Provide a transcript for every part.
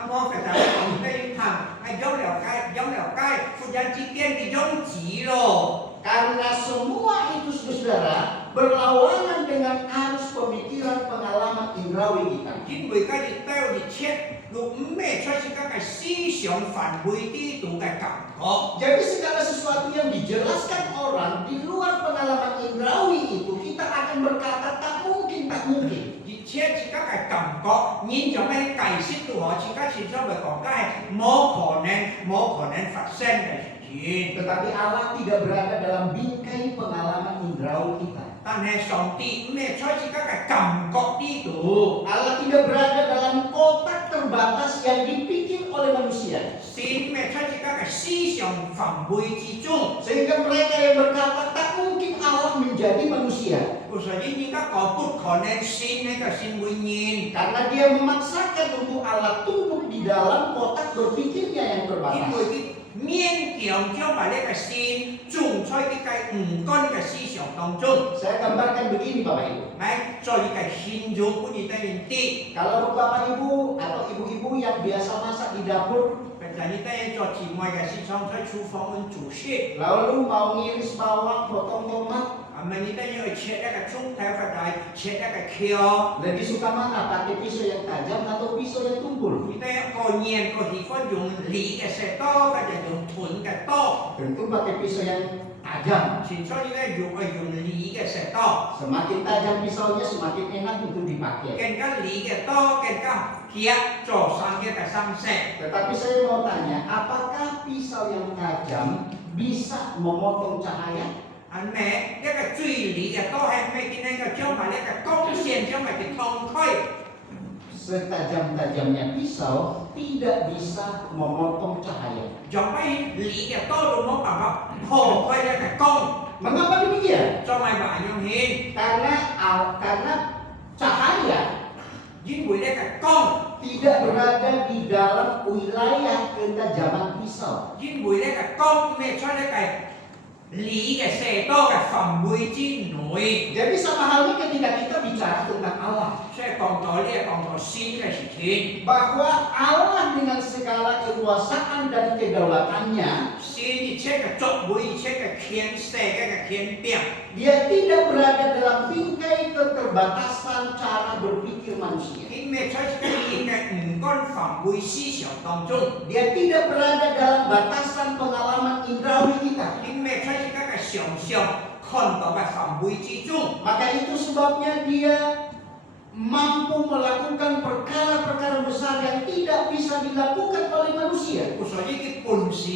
Amo phải trả lời đây thằng ai giống lẻo cay phụ nhân chi kiên thì giống chỉ rồi. Karena semua itu saudara berlawanan dengan arus pemikiran pengalaman indrawi kita. Chính vì cái gì tao gì chết lúc mẹ cho các si想反回đi tụ cái cảm giác. Jadi segala sesuatu yang dijelaskan orang di luar pengalaman indrawi itu kita akan berkata tak mungkin, tak mungkin. Gì chết chỉ các cảm giác nhìn cho mấy cái xích tụ họ chỉ các chỉ cho về còn cái mô khả năng phát sinh cái chuyện. Tetapi Allah tidak berada dalam bingkai pengalaman indrawi kita. Tan hay sống tị mẹ cho chỉ các cảm giác đi tụ. Allah tidak berada dalam kotak terbatas yang dipikir oleh manusia. Xin mẹ cho chỉ các si想反回之中. Sehingga mereka yang berkata tak mungkin Allah menjadi manusia. Jadi jika kau put konen sin mereka sin bunyin. Karena dia memaksakan untuk Allah tumbuh di dalam kotak berpikirnya yang terbatas. Miên kiểu cho bà lấy cái xin trùng cho cái con cái si想当中. Saya gambarkan begini Bapak Ibu. Đấy, cho cái xin dung của người ta nhìn tị. Kalau Bapak Ibu atau ibu-ibu yang biasa masak di dapur, Jadi kita cho chỉ ngoài cái xin xong cho chú phong ơn chủ shit. lalu mau ngiris bawang, potong tomat, Mà người ta nhớ chết cái trung theo phải đại chết cái kia. lebih suka mana? Pakai pisau yang tajam atau pisau yang tumpul? Người ta có nhiên có thì có dùng lý cái xe to và dùng thuần cái to. Tentu pakai pisau yang tajam. Xin cho người ta dùng lý cái xe to. Semakin tajam pisaunya semakin enak untuk dipakai. Cái lý cái to cái kia trổ sang cái sang xe. Tetapi saya mau tanya, apakah pisau yang tajam bisa memotong cahaya? Anh mẹ cái truy lý cái to hay mấy cái này cái cho mà cái công xiên cho mà cái thông thôi. Setajam-tajamnya pisau tidak bisa memotong cahaya. Giống mấy lý cái to đúng không bảo hổ quay ra cái công. Mengapa demikian? Cho mày bảo nhau hiền. Karena cahaya Dính bụi đây cái công. tidak berada di dalam wilayah ketajaman pisau. Dính bụi đây cái công mẹ cho đây cái lý cái xe to cái phẩm bụi chi nổi. Jadi sama halnya ketika kita bicara tentang Allah, Sẽ còn có xin cái sự thiên. bahwa Allah dengan segala kekuasaan dan kedaulatannya, Xin thì chết cái trộn bụi chết cái khiến xe cái khiến tiệm. dia tidak berada dalam bingkai keterbatasan cara berpikir manusia. Cái mẹ cho cái lý cái con phẩm bụi si xảo tông trung. Dia tidak berada dalam batasan pengalaman indrawi kita. Cái mẹ cho cái xảo kon vào cái phẩm bụi chi trung. Maka itu sebabnya dia mampu melakukan perkara-perkara besar yang tidak bisa dilakukan oleh manusia.所以cái本事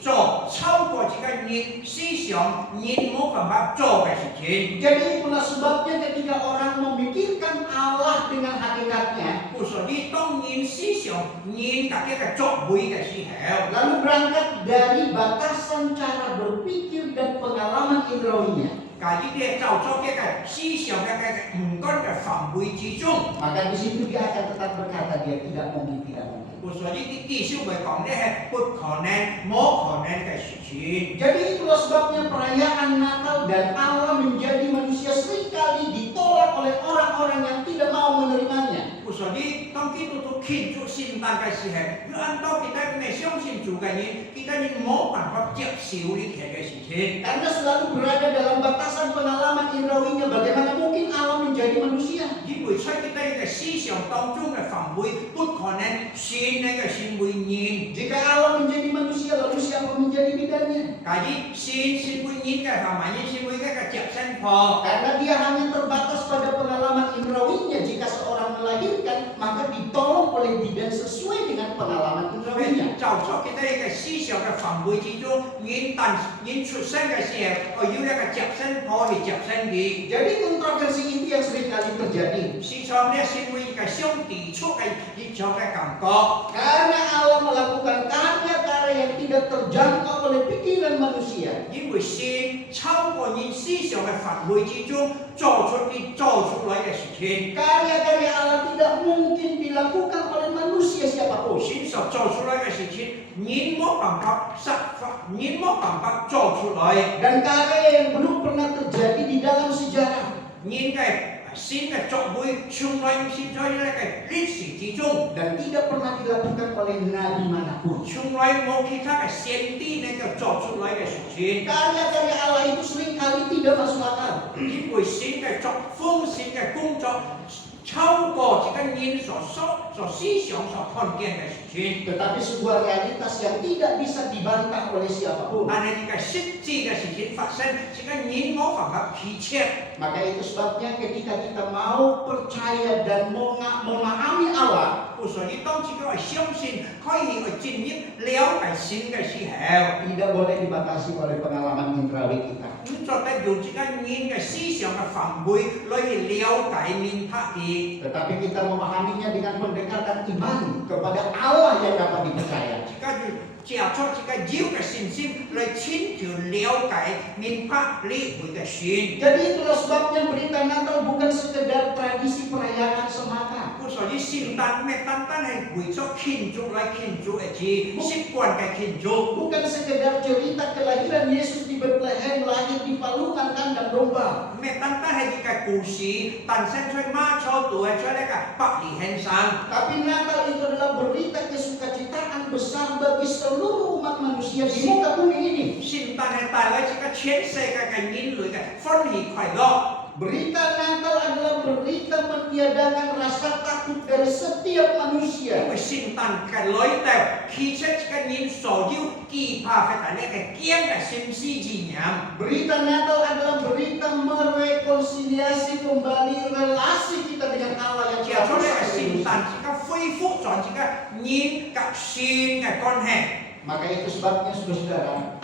做超過這個人思想，人冇辦法做嘅事情。 Jadi itulah sebabnya ketika orang memikirkan Allah dengan hakikatnya, 所以當人思想，人大家嘅作為嘅時候， lalu berangkat dari batasan cara berpikir dan pengalaman indrawinya, 介呢啲就做嘅思想嘅唔干嘅範圍之中。 maka di situ dia akan tetap berkata dia tidak mungkin, tidak mungkin. 所以啲技術嚟講咧係不可能、冇可能嘅事情。 Jadi itulah sebabnya perayaan Natal dan Allah menjadi manusia seringkali ditolak oleh orang-orang yang tidak mau menerimanya. 所以當基督徒慶祝聖誕嘅時候，要按照其他嘅相信主嘅人，其他人冇辦法接受呢啲嘅事情。 Karena selalu berada dalam batasan pengalaman indrawinya, bagaimana mungkin Allah menjadi manusia? 因為出佢哋嘅思想當中嘅範圍，不可能先呢個先會認。 Jika Allah menjadi manusia, lalu siapa menjadi bidannya? 假如先會認嘅範圍，先會嘅接生婆。 Karena dia hanya terbatas pada pengalaman indrawinya. Jika seorang melahirkan, maka ditolong oleh bidan sesuai dengan pengalaman 因為 indrawinya. 就出佢哋嘅思想嘅範圍之中，認出生嘅時候，我要一個接生婆去接生佢。 Jadi kontroversi itu yang seringkali terjadi. 市場咧先會嘅相抵觸嘅呢種嘅感覺。 Karena Allah melakukan karya-karya yang tidak terjangkau oleh pikiran manusia. 因為先超過人思想嘅範圍之中，做出來嘅事情。 Karya-karya Allah tidak mungkin dilakukan oleh manusia siapapun. 先所做出來嘅事情，人冇辦法實發，人冇辦法做出來。 Dan karya yang belum pernah terjadi di dalam sejarah. 人嘅新嘅作會，從來唔是在呢個歷史之中， dan tidak pernah dilakukan oleh nabi manapun. 從來冇其他嘅先知能夠做出來嘅事情。 Karya-karya Allah itu seringkali tidak masuk akal. 因為新嘅作風、新嘅工作超過這個人所思想、所看見嘅事情。 Tetapi sebuah realitas yang tidak bisa dibantah oleh siapapun. 但係呢個實際嘅事情發生，這個人冇辦法批切。 Maka itu sebabnya ketika kita mau percaya dan mau memahami Allah, 所以當自己係相信，可以去進入了解神嘅時候， tidak boleh dibatasi oleh pengalaman indrawi kita. 唔作得用自己人嘅思想嘅範圍來去了解明白嘅。 Tetapi kita memahaminya dengan pendekatan iman kepada Allah yang dapat dipercaya. 自己要借出自己有嘅信心來尋求了解明白呢回嘅神。 Jadi itulah sebabnya berita Natal bukan sekedar tradisi perayaan semata. 所以聖誕唔係單單係為咗慶祝來慶祝嘅節，習慣嘅慶祝。 Bukan sekedar cerita kelahiran Yesus di Bethlehem, lahir di palungan kandang domba. 唔係單單係一個故事，誕生在馬槽度喺呢個伯利恆山。 Tapi Natal itu adalah berita kesukacitaan besar bagi seluruh umat manusia di muka bumi ini. 聖誕係帶來一個全世界嘅人類嘅歡喜快樂。 Berita Natal adalah berita meniadakan rasa takut dari setiap 因 manusia. 為聖誕嘅來到，其實一個人所有懼怕嘅大呢個驚嘅心思意念。 Berita Natal adalah berita merekonsiliasi kembali relasi kita dengan Allah yang 借出呢 telah 個聖 rusak. 誕，一個恢復咗一個人及神嘅關係。 Maka itu sebabnya saudara-saudara,